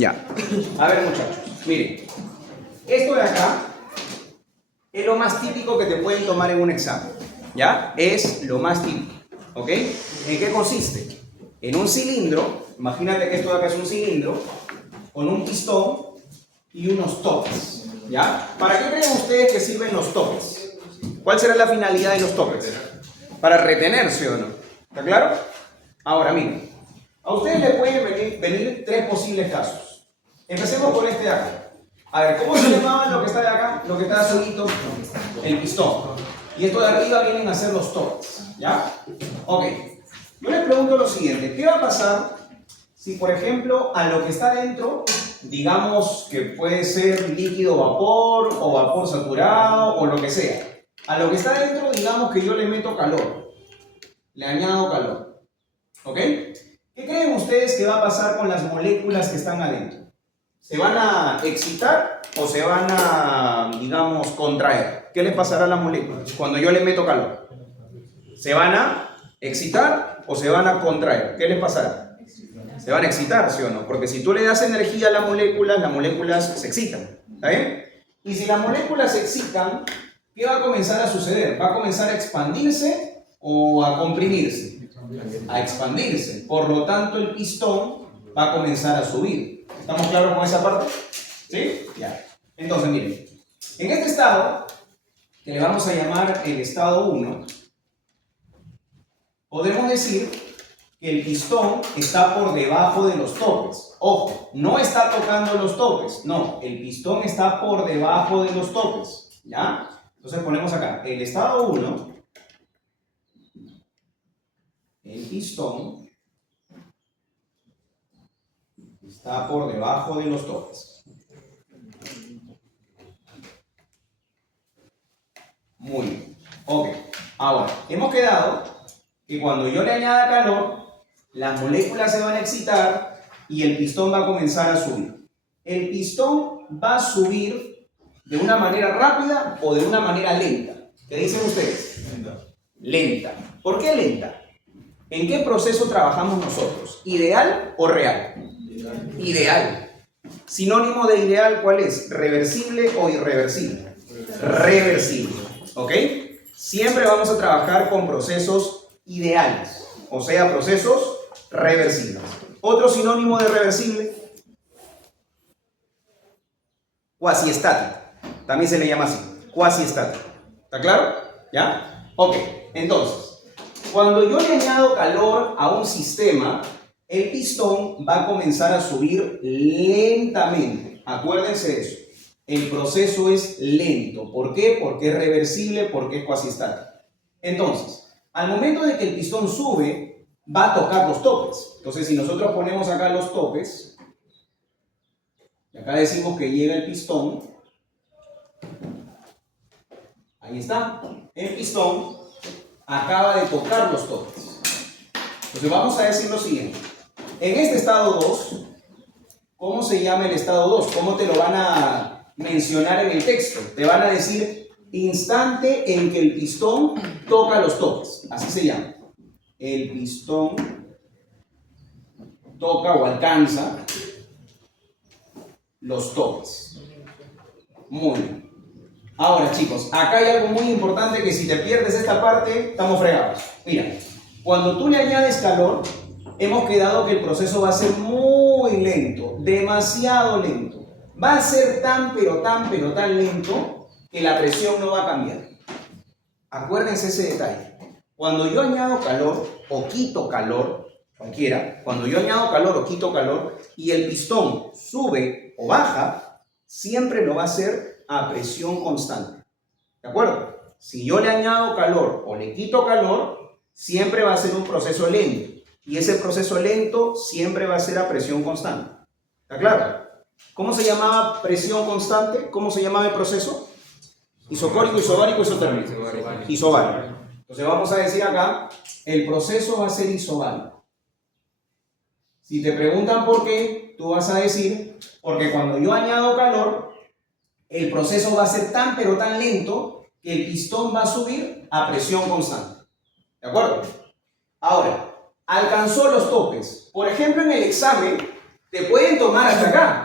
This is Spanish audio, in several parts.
Ya. A ver, muchachos, miren. Esto de acá es lo más típico que te pueden tomar en un examen. ¿Ya? Es lo más típico. ¿Ok? ¿En qué consiste? En un cilindro, imagínate que esto de acá es un cilindro, con un pistón y unos topes. ¿Ya? ¿Para qué creen ustedes que sirven los topes? ¿Cuál será la finalidad de los topes? Para retenerse, ¿o no? ¿Está claro? Ahora, miren. A ustedes les pueden venir tres posibles casos. Empecemos por este de acá. A ver, ¿cómo se llamaba lo que está de acá? Lo que está solito, el pistón. Y esto de arriba vienen a ser los topes. ¿Ya? Ok. Yo les pregunto lo siguiente. ¿Qué va a pasar si, por ejemplo, a lo que está dentro, digamos que puede ser líquido vapor o vapor saturado o lo que sea? A lo que está dentro, digamos que yo le meto calor. Le añado calor. ¿Ok? ¿Qué creen ustedes que va a pasar con las moléculas que están adentro? ¿Se van a excitar o se van a, digamos, contraer? ¿Qué les pasará a las moléculas cuando yo le meto calor? ¿Se van a excitar o se van a contraer? ¿Qué les pasará? Se van a excitar, ¿sí o no? Porque si tú le das energía a las moléculas se excitan. ¿Está bien? Y si las moléculas se excitan, ¿qué va a comenzar a suceder? ¿Va a comenzar a expandirse o a comprimirse? A expandirse. Por lo tanto, el pistón va a comenzar a subir. ¿Estamos claros con esa parte? ¿Sí? Ya. Entonces, miren. En este estado, que le vamos a llamar el estado 1, podemos decir que el pistón está por debajo de los topes. Ojo, no está tocando los topes. No, el pistón está por debajo de los topes. ¿Ya? Entonces ponemos acá, el estado 1, el pistón está por debajo de los topes. Muy bien. Ok. Ahora, hemos quedado que cuando yo le añada calor, las moléculas se van a excitar y el pistón va a comenzar a subir. El pistón va a subir de una manera rápida o de una manera lenta. ¿Qué dicen ustedes? Lenta. ¿Por qué lenta? ¿En qué proceso trabajamos nosotros? ¿Ideal o real? Ideal. Sinónimo de ideal, ¿cuál es? ¿Reversible o irreversible? Reversible. ¿Ok? Siempre vamos a trabajar con procesos ideales, o sea, procesos reversibles. Otro sinónimo de reversible, cuasiestática. También se le llama así, cuasiestática. ¿Está claro? ¿Ya? Ok, entonces, cuando yo le añado calor a un sistema, el pistón va a comenzar a subir lentamente. Acuérdense de eso. El proceso es lento. ¿Por qué? Porque es reversible, porque es cuasiestático. Entonces, al momento de que el pistón sube, va a tocar los topes. Entonces, si nosotros ponemos acá los topes, y acá decimos que llega el pistón, ahí está, el pistón acaba de tocar los topes. Entonces, vamos a decir lo siguiente. En este estado 2, ¿cómo se llama el estado 2? ¿Cómo te lo van a mencionar en el texto? Te van a decir instante en que el pistón toca los topes. Así se llama. El pistón toca o alcanza los topes. Muy bien. Ahora, chicos, acá hay algo muy importante que si te pierdes esta parte, estamos fregados. Mira, cuando tú le añades calor, hemos quedado que el proceso va a ser muy lento, demasiado lento. Va a ser tan lento que la presión no va a cambiar. Acuérdense ese detalle. Cuando yo añado calor o quito calor, cualquiera, cuando yo añado calor o quito calor y el pistón sube o baja, siempre lo va a hacer a presión constante. ¿De acuerdo? Si yo le añado calor o le quito calor, siempre va a ser un proceso lento. Y ese proceso lento siempre va a ser a presión constante. ¿Está claro? ¿Cómo se llamaba presión constante? ¿Cómo se llamaba el proceso? Isocórico, isobárico, isotérmico. Isobárico. Entonces vamos a decir acá, el proceso va a ser isobárico. Si te preguntan por qué, tú vas a decir, porque cuando yo añado calor, el proceso va a ser tan lento que el pistón va a subir a presión constante. ¿De acuerdo? Ahora, alcanzó los topes. Por ejemplo, en el examen, te pueden tomar hasta acá.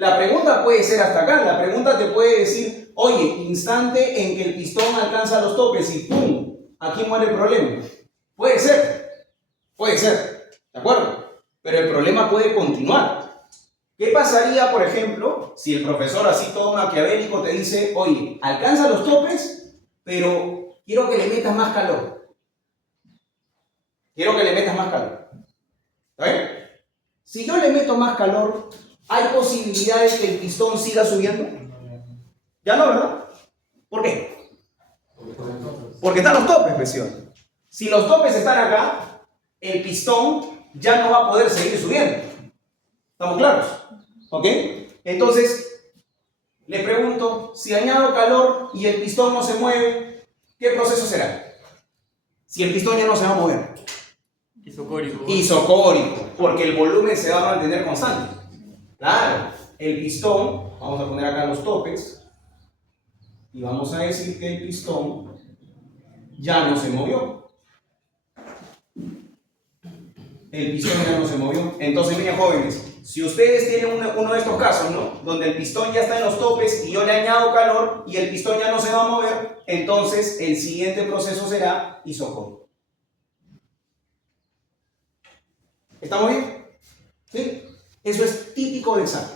La pregunta puede ser hasta acá. La pregunta te puede decir, oye, instante en que el pistón alcanza los topes y ¡pum! Aquí muere el problema. Puede ser. Puede ser. ¿De acuerdo? Pero el problema puede continuar. ¿Qué pasaría, por ejemplo, si el profesor así todo maquiavélico te dice, oye, alcanza los topes, pero quiero que le metas más calor? Quiero que le metas más calor. ¿Está bien? Si yo le meto más calor, ¿hay posibilidades que el pistón siga subiendo? Ya no, ¿verdad? ¿Por qué? Porque están los topes, presión. Si los topes están acá, el pistón ya no va a poder seguir subiendo. ¿Estamos claros? ¿Ok? Entonces, le pregunto, si añado calor y el pistón no se mueve, ¿qué proceso será? Si el pistón ya no se va a mover. Isocórico. Isocórico, porque el volumen se va a mantener constante. Claro, el pistón, vamos a poner acá los topes, y vamos a decir que el pistón ya no se movió. El pistón ya no se movió. Entonces, miren jóvenes, si ustedes tienen uno de estos casos, ¿no? Donde el pistón ya está en los topes y yo le añado calor y el pistón ya no se va a mover, entonces el siguiente proceso será isocórico. ¿Estamos bien? ¿Sí? Eso es típico de examen.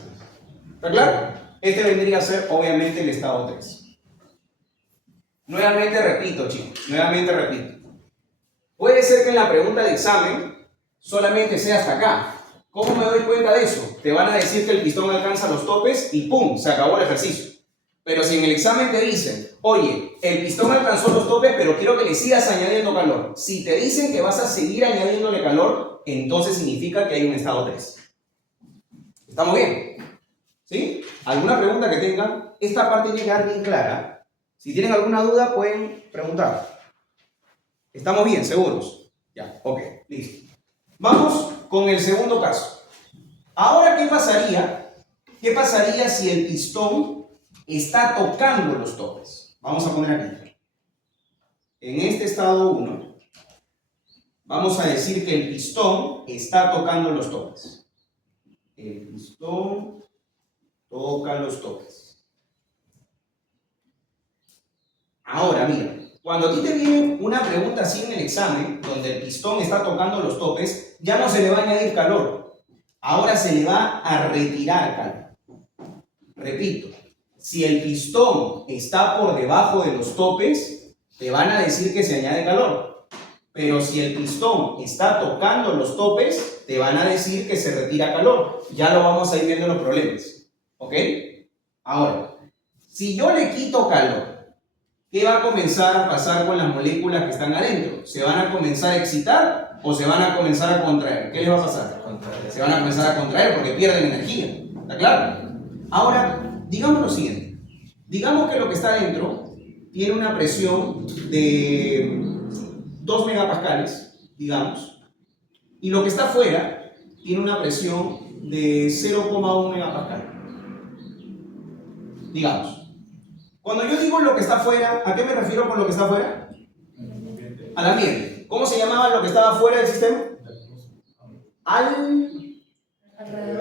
¿Está claro? Este vendría a ser, obviamente, el estado 3. Nuevamente repito, chicos. Nuevamente repito. Puede ser que en la pregunta de examen solamente sea hasta acá. ¿Cómo me doy cuenta de eso? Te van a decir que el pistón alcanza los topes y ¡pum! Se acabó el ejercicio. Pero si en el examen te dicen, oye, el pistón alcanzó los topes, pero quiero que le sigas añadiendo calor. Si te dicen que vas a seguir añadiéndole calor, entonces significa que hay un estado 3. ¿Estamos bien? ¿Sí? ¿Alguna pregunta que tengan? Esta parte tiene que quedar bien clara. Si tienen alguna duda, pueden preguntar. ¿Estamos bien? ¿Seguros? Ya, ok, listo. Vamos con el segundo caso. Ahora, ¿qué pasaría? ¿Qué pasaría si el pistón está tocando los topes? Vamos a poner aquí. En este estado 1, vamos a decir que el pistón está tocando los topes. El pistón toca los topes. Ahora, mira, cuando a ti te viene una pregunta así en el examen, donde el pistón está tocando los topes, ya no se le va a añadir calor. Ahora se le va a retirar calor. Repito, si el pistón está por debajo de los topes, te van a decir que se añade calor. Pero si el pistón está tocando los topes, te van a decir que se retira calor. Ya lo vamos a ir viendo en los problemas. ¿Ok? Ahora, si yo le quito calor, ¿qué va a comenzar a pasar con las moléculas que están adentro? ¿Se van a comenzar a excitar o se van a comenzar a contraer? ¿Qué les va a pasar? Se van a comenzar a contraer porque pierden energía. ¿Está claro? Ahora, digamos lo siguiente. Digamos que lo que está adentro tiene una presión de 2 megapascales, digamos, y lo que está afuera tiene una presión de 0,1 megapascal. Digamos. Cuando yo digo lo que está afuera, ¿a qué me refiero con lo que está afuera? Al ambiente. ¿Cómo se llamaba lo que estaba fuera del sistema?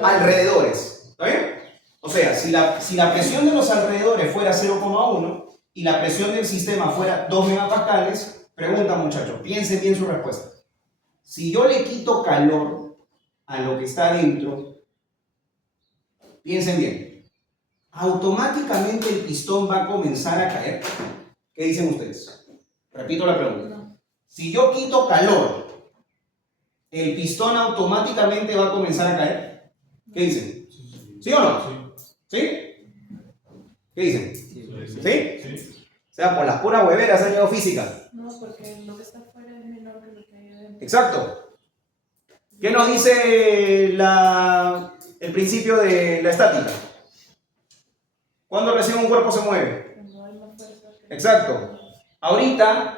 Alrededores. ¿Está bien? O sea, si la presión de los alrededores fuera 0,1 y la presión del sistema fuera 2 megapascales, pregunta muchachos, piensen bien su respuesta. Si yo le quito calor a lo que está adentro, piensen bien, automáticamente el pistón va a comenzar a caer. ¿Qué dicen ustedes? Repito la pregunta. Si yo quito calor, ¿el pistón automáticamente va a comenzar a caer? ¿Qué dicen? ¿Sí o no? ¿Sí? ¿Qué dicen? ¿Sí? O sea, por las puras hueveras han llevado física. No, porque lo que está afuera es menor que lo que hay adentro. Exacto. ¿Qué nos dice el principio de la estática? ¿Cuándo recién un cuerpo se mueve? Cuando hay más fuerza que... Exacto. Ahorita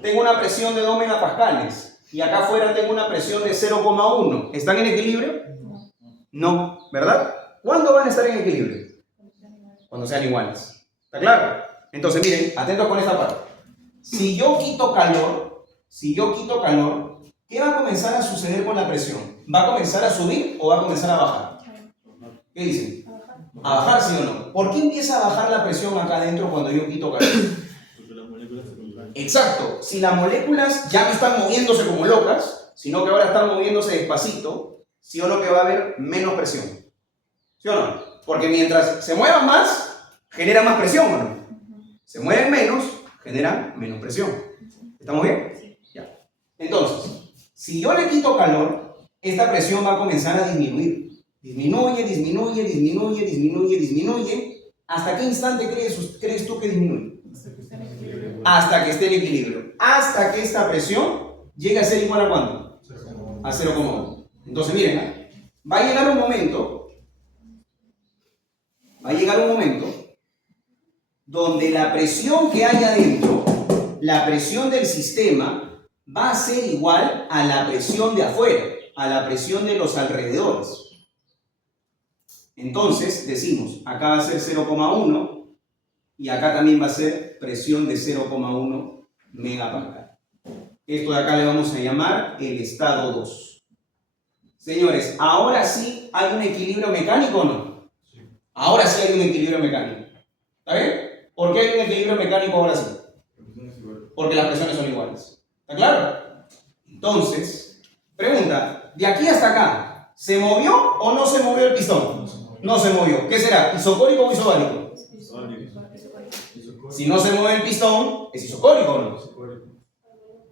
tengo una presión de 2 megapascales y acá afuera tengo una presión de 0,1. ¿Están en equilibrio? No, ¿verdad? ¿Cuándo van a estar en equilibrio? Cuando sean iguales. ¿Está claro? Entonces, miren, atentos con esta parte. Si yo quito calor, ¿qué va a comenzar a suceder con la presión? ¿Va a comenzar a subir o va a comenzar a bajar? ¿Qué dicen? A bajar. ¿A bajar sí o no? ¿Por qué empieza a bajar la presión acá adentro cuando yo quito calor? Porque las moléculas se contraen. Exacto. Si las moléculas ya no están moviéndose como locas, sino que ahora están moviéndose despacito, ¿sí o no que va a haber menos presión? ¿Sí o no? Porque mientras se muevan más, genera más presión, ¿o no? Se mueven menos, generan menos presión. ¿Estamos bien? Ya. Entonces, si yo le quito calor, esta presión va a comenzar a disminuir. Disminuye, disminuye, disminuye, disminuye, disminuye. ¿Hasta qué instante crees tú que disminuye? Hasta que esté en equilibrio. Hasta que esta presión llegue a ser igual a ¿cuánto? A 0,1. Entonces, miren, va a llegar un momento donde la presión que hay adentro, la presión del sistema, va a ser igual a la presión de afuera, a la presión de los alrededores. Entonces, decimos, acá va a ser 0,1 y acá también va a ser presión de 0,1 megapascal. Esto de acá le vamos a llamar el estado 2. Señores, ¿ahora sí hay un equilibrio mecánico o no? Ahora sí hay un equilibrio mecánico. ¿Está bien? ¿Por qué hay un equilibrio mecánico ahora sí? Porque las presiones son iguales. ¿Está claro? Entonces, pregunta, de aquí hasta acá, ¿se movió o no se movió el pistón? No se movió. ¿Qué será? ¿Isocórico o isobárico? Si no se mueve el pistón, ¿es isocórico o no?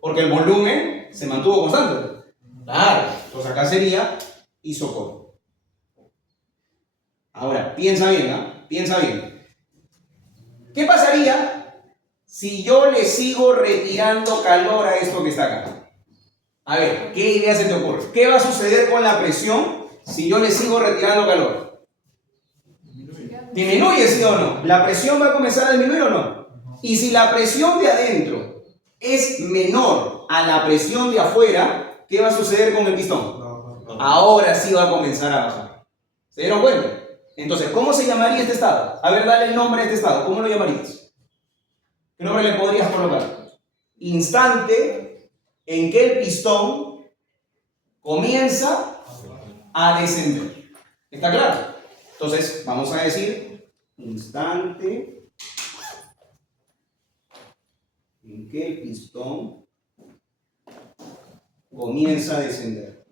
Porque el volumen se mantuvo constante. Claro, entonces acá sería isocórico. Ahora, piensa bien, ¿ah? Piensa bien. ¿Qué pasaría si yo le sigo retirando calor a esto que está acá? A ver, ¿qué idea se te ocurre? ¿Qué va a suceder con la presión si yo le sigo retirando calor? ¿Disminuye, sí o no? ¿La presión va a comenzar a disminuir o no? Y si la presión de adentro es menor a la presión de afuera, ¿qué va a suceder con el pistón? Ahora sí va a comenzar a bajar. ¿Se dieron cuenta? Entonces, ¿cómo se llamaría este estado? A ver, dale el nombre a este estado. ¿Cómo lo llamarías? ¿Qué nombre le podrías colocar? Instante en que el pistón comienza a descender. ¿Está claro? Entonces, vamos a decir instante en que el pistón comienza a descender.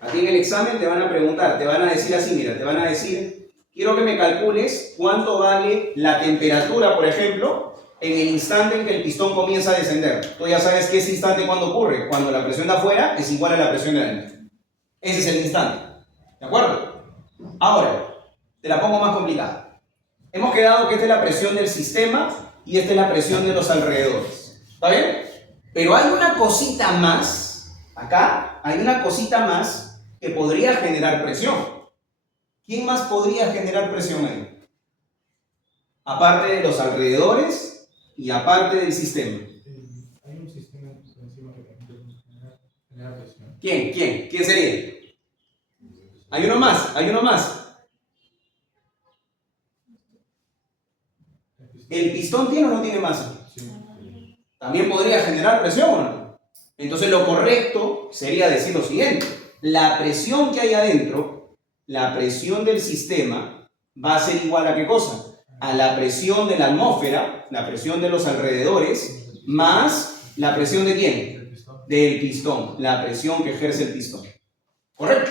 Aquí en el examen te van a preguntar, te van a decir así, mira, te van a decir, quiero que me calcules cuánto vale la temperatura, por ejemplo, en el instante en que el pistón comienza a descender. Tú ya sabes que ese instante cuando ocurre, cuando la presión de afuera es igual a la presión de adentro. Ese es el instante. ¿De acuerdo? Ahora, te la pongo más complicada. Hemos quedado que esta es la presión del sistema y esta es la presión de los alrededores. ¿Está bien? Pero hay una cosita más, acá hay una cosita más que podría generar presión. ¿Quién más podría generar presión ahí? Aparte de los alrededores y aparte del sistema. Hay un sistema por encima que también genera presión. ¿Quién? ¿Quién? ¿Quién sería? Hay uno más, hay uno más. ¿El pistón tiene o no tiene masa? Sí. También podría generar presión o no. Entonces lo correcto sería decir lo siguiente. La presión que hay adentro, la presión del sistema, va a ser igual a ¿qué cosa? A la presión de la atmósfera, la presión de los alrededores, más la presión de ¿quién? Del pistón, la presión que ejerce el pistón. ¿Correcto?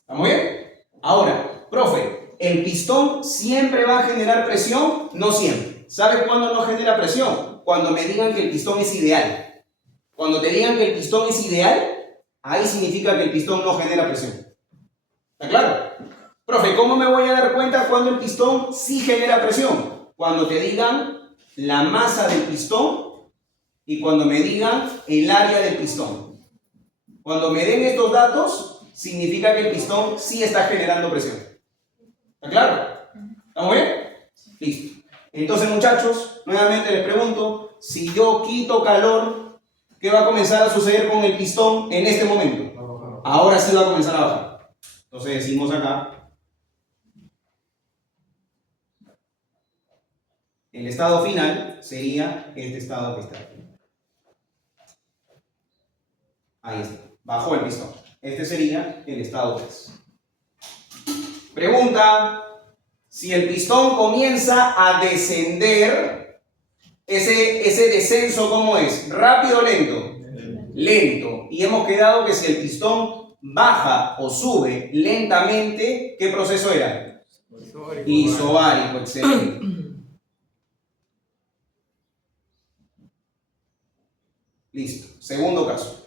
¿Estamos bien? Ahora, profe, ¿el pistón siempre va a generar presión? No siempre. ¿Sabe cuándo no genera presión? Cuando me digan que el pistón es ideal. Cuando te digan que el pistón es ideal, ahí significa que el pistón no genera presión. ¿Está claro? Profe, ¿cómo me voy a dar cuenta cuando el pistón sí genera presión? Cuando te digan la masa del pistón y cuando me digan el área del pistón. Cuando me den estos datos, significa que el pistón sí está generando presión. ¿Está claro? ¿Estamos bien? Listo. Entonces, muchachos, nuevamente les pregunto, si yo quito calor, ¿qué va a comenzar a suceder con el pistón en este momento? Ahora sí va a comenzar a bajar. Entonces decimos acá, el estado final sería este estado que está aquí. Ahí está. bajó el pistón. Este sería el estado 3. Pregunta, si el pistón comienza a descender, ese descenso, ¿cómo es? ¿Rápido o lento? Lento. Y hemos quedado que si el pistón baja o sube lentamente, ¿qué proceso era? Isobárico, excelente. Listo. Segundo caso.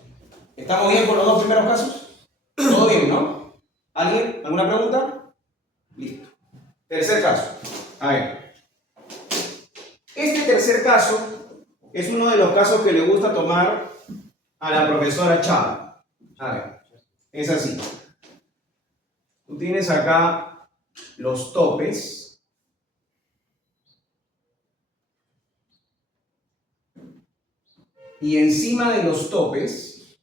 ¿Estamos bien con los dos primeros casos? ¿Todo bien, no? ¿Alguien? ¿Alguna pregunta? Listo. Tercer caso. A ver. Este tercer caso es uno de los casos que le gusta tomar a la profesora Chava. A ver. Es así. Tú tienes acá los topes. Y encima de los topes,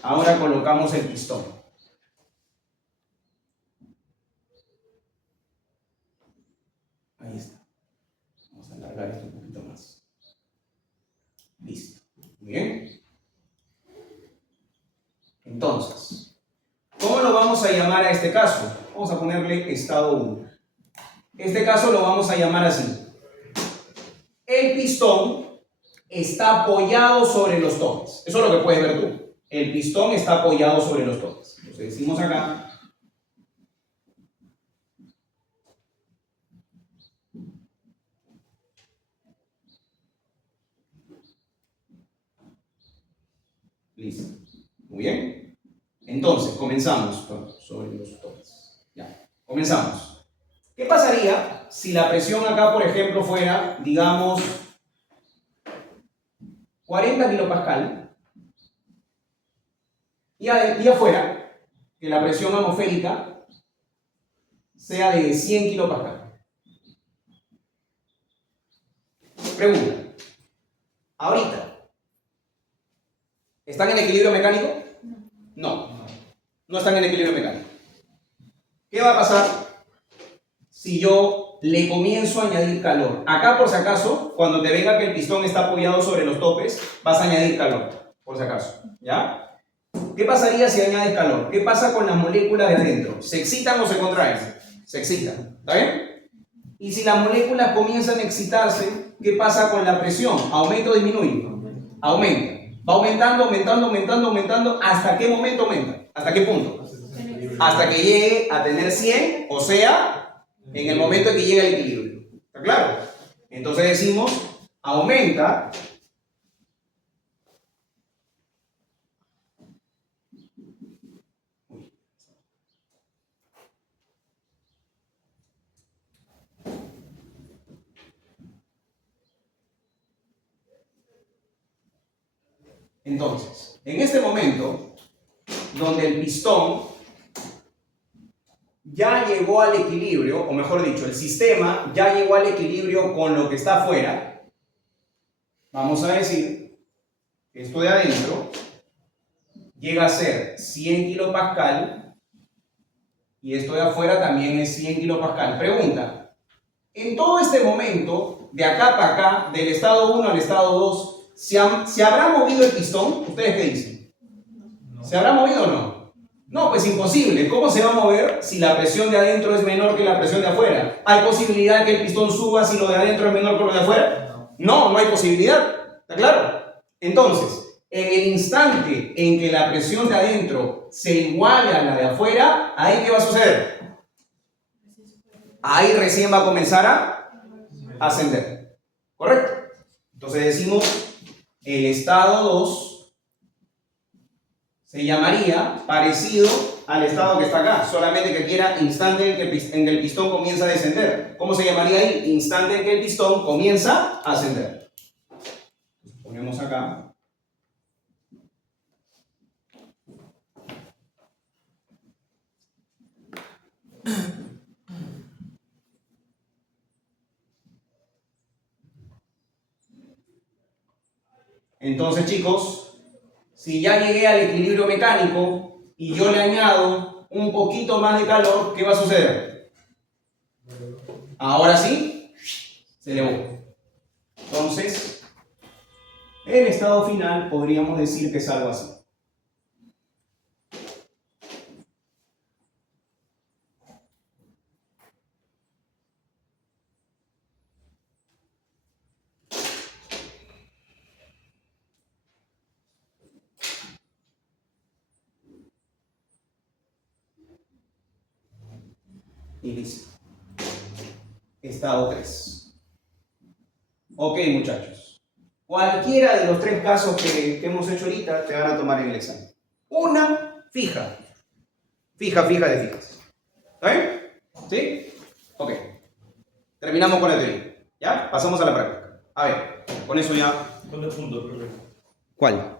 ahora colocamos el pistón. Ahí está. Vamos a alargar esto un poquito más. Listo. Muy bien. Entonces, ¿cómo lo vamos a llamar a este caso? Vamos a ponerle estado 1. Este caso lo vamos a llamar así. El pistón está apoyado sobre los topes. Eso es lo que puedes ver tú. El pistón está apoyado sobre los topes. Entonces decimos acá. Listo. Muy bien. Entonces, comenzamos sobre los topes. Ya. Comenzamos. ¿Qué pasaría si la presión acá, por ejemplo, fuera, digamos, 40 kilopascal y afuera, que la presión atmosférica sea de 100 kilopascal? Pregunta. Ahorita, ¿están en equilibrio mecánico? No. No están en equilibrio mecánico. ¿Qué va a pasar si yo le comienzo a añadir calor? Acá, por si acaso, cuando te venga que el pistón está apoyado sobre los topes, vas a añadir calor, por si acaso, ¿ya? ¿Qué pasaría si añades calor? ¿Qué pasa con las moléculas de adentro? ¿Se excitan o se contraen? Se excitan, ¿está bien? Y si las moléculas comienzan a excitarse, ¿qué pasa con la presión? ¿Aumenta o disminuye? Aumenta. Va aumentando, aumentando, aumentando, aumentando. ¿Hasta qué momento aumenta? ¿Hasta qué punto? Hasta que llegue a tener 100, o sea, en el momento en que llegue al equilibrio. ¿Está claro? Entonces decimos, aumenta entonces, en este momento, donde el pistón ya llegó al equilibrio, o mejor dicho, el sistema ya llegó al equilibrio con lo que está afuera, vamos a decir que esto de adentro llega a ser 100 kilopascal y esto de afuera también es 100 kilopascal. Pregunta, en todo este momento, de acá para acá, del estado 1 al estado 2, ¿se habrá movido el pistón? ¿Ustedes qué dicen? ¿Se habrá movido o no? No, pues imposible. ¿Cómo se va a mover si la presión de adentro es menor que la presión de afuera? ¿Hay posibilidad que el pistón suba si lo de adentro es menor que lo de afuera? No, no hay posibilidad. ¿Está claro? Entonces, en el instante en que la presión de adentro se iguale a la de afuera, ¿ahí qué va a suceder? Ahí recién va a comenzar a ascender. ¿Correcto? Entonces decimos, el estado 2 se llamaría parecido al estado que está acá, solamente que aquí era instante en que el pistón comienza a descender. ¿Cómo se llamaría ahí? Instante en que el pistón comienza a ascender. Ponemos acá. Entonces, chicos, si ya llegué al equilibrio mecánico y yo le añado un poquito más de calor, ¿qué va a suceder? Ahora sí, se elevó. Entonces, El estado final podríamos decir que es algo así. Y listo. Estado 3. Ok, muchachos. Cualquiera de los tres casos que hemos hecho ahorita te van a tomar en el examen. Una fija. Fija de fijas. ¿Está bien? ¿Sí? Ok. Terminamos con la teoría. ¿Ya? Pasamos a la práctica. A ver, con eso ya. ¿Cuál es el punto, profe? ¿Cuál?